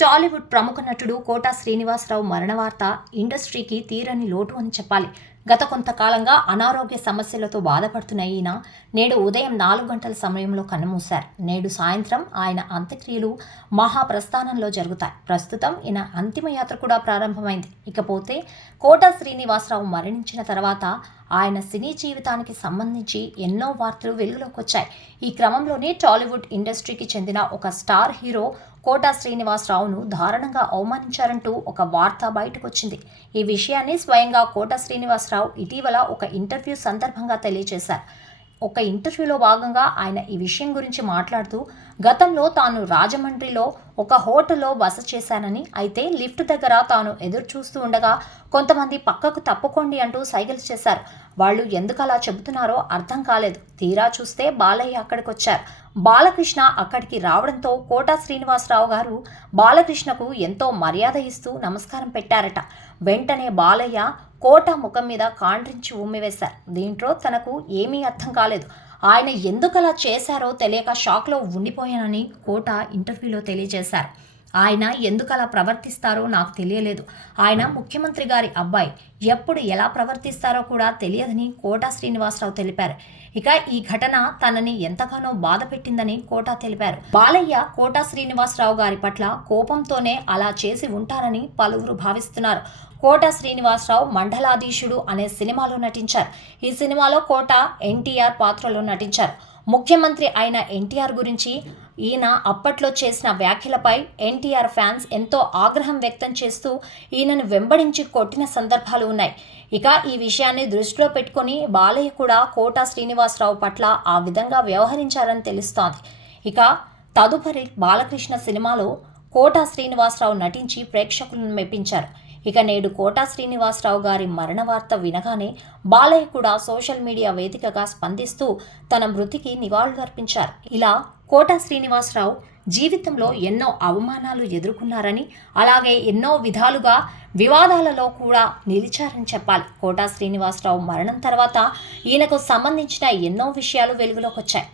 టాలీవుడ్ ప్రముఖ నటుడు కోటా శ్రీనివాసరావు మరణ వార్త ఇండస్ట్రీకి తీరని లోటు అని చెప్పాలి. గత కొంతకాలంగా అనారోగ్య సమస్యలతో బాధపడుతున్న ఈయన నేడు ఉదయం 4 గంటల సమయంలో కన్నుమూశారు. నేడు సాయంత్రం ఆయన అంత్యక్రియలు మహాప్రస్థానంలో జరుగుతాయి. ప్రస్తుతం ఈయన అంతిమయాత్ర కూడా ప్రారంభమైంది. ఇకపోతే కోటా శ్రీనివాసరావు మరణించిన తర్వాత ఆయన సినీ జీవితానికి సంబంధించి ఎన్నో వార్తలు వెలుగులోకి వచ్చాయి. ఈ క్రమంలోనే టాలీవుడ్ ఇండస్ట్రీకి చెందిన ఒక స్టార్ హీరో కోటా శ్రీనివాసరావును దారుణంగా అవమానించారంటూ ఒక వార్త బయటకొచ్చింది. ఈ విషయాన్ని స్వయంగా కోటా శ్రీనివాసరావు ఇటీవల ఒక ఇంటర్వ్యూ సందర్భంగా తెలియజేశారు. ఒక ఇంటర్వ్యూలో భాగంగా ఆయన ఈ విషయం గురించి మాట్లాడుతూ, గతంలో తాను రాజమండ్రిలో ఒక హోటల్లో బస చేశానని, అయితే లిఫ్ట్ దగ్గర తాను ఎదురు చూస్తూ ఉండగా కొంతమంది పక్కకు తప్పుకోండి అంటూ సైగలు చేశారు. వాళ్ళు ఎందుకు అలా చెబుతున్నారో అర్థం కాలేదు. తీరా చూస్తే బాలయ్య అక్కడికొచ్చారు. బాలకృష్ణ అక్కడికి రావడంతో కోటా శ్రీనివాసరావు గారు బాలకృష్ణకు ఎంతో మర్యాద ఇస్తూ నమస్కారం పెట్టారట. వెంటనే బాలయ్య కోటా ముఖం మీద కాండ్రించి ఉమ్మివేశారు. దీంట్లో తనకు ఏమీ అర్థం కాలేదు. ఆయన ఎందుకలా చేశారో తెలియక షాక్లో ఉండిపోయానని కోటా ఇంటర్వ్యూలో తెలియజేశారు. ఆయన ఎందుకలా ప్రవర్తిస్తారో నాకు తెలియలేదు. ఆయన ముఖ్యమంత్రి గారి అబ్బాయి, ఎప్పుడు ఎలా ప్రవర్తిస్తారో కూడా తెలియదని కోటా శ్రీనివాసరావు తెలిపారు. ఇక ఈ ఘటన తనని ఎంతగానో బాధ పెట్టిందని కోటా తెలిపారు. బాలయ్య కోటా శ్రీనివాసరావు గారి పట్ల కోపంతోనే అలా చేసి ఉంటారని పలువురు భావిస్తున్నారు. కోటా శ్రీనివాసరావు మండలాధీశుడు అనే సినిమాలో నటించారు. ఈ సినిమాలో కోటా ఎన్టీఆర్ పాత్రలో నటించారు. ముఖ్యమంత్రి అయిన ఎన్టీఆర్ గురించి ఈయన అప్పట్లో చేసిన వ్యాఖ్యలపై ఎన్టీఆర్ ఫ్యాన్స్ ఎంతో ఆగ్రహం వ్యక్తం చేస్తూ ఈయనను వెంబడించి కొట్టిన సందర్భాలు ఉన్నాయి. ఇక ఈ విషయాన్ని దృష్టిలో పెట్టుకుని బాలయ్య కూడా కోటా శ్రీనివాసరావు పట్ల ఆ విధంగా వ్యవహరించారని తెలుస్తోంది. ఇక తదుపరి బాలకృష్ణ సినిమాలో కోటా శ్రీనివాసరావు నటించి ప్రేక్షకులను మెప్పించారు. ఇక నేడు కోటా శ్రీనివాసరావు గారి మరణ వార్త వినగానే బాలయ్య కూడా సోషల్ మీడియా వేదికగా స్పందిస్తూ తన మృతికి నివాళులర్పించారు. ఇలా కోటా శ్రీనివాసరావు జీవితంలో ఎన్నో అవమానాలు ఎదుర్కొన్నారని, అలాగే ఎన్నో విధాలుగా వివాదాలలో కూడా నిలిచారని చెప్పాలి. కోటా శ్రీనివాసరావు మరణం తర్వాత ఈయనకు సంబంధించిన ఎన్నో విషయాలు వెలుగులోకి వచ్చాయి.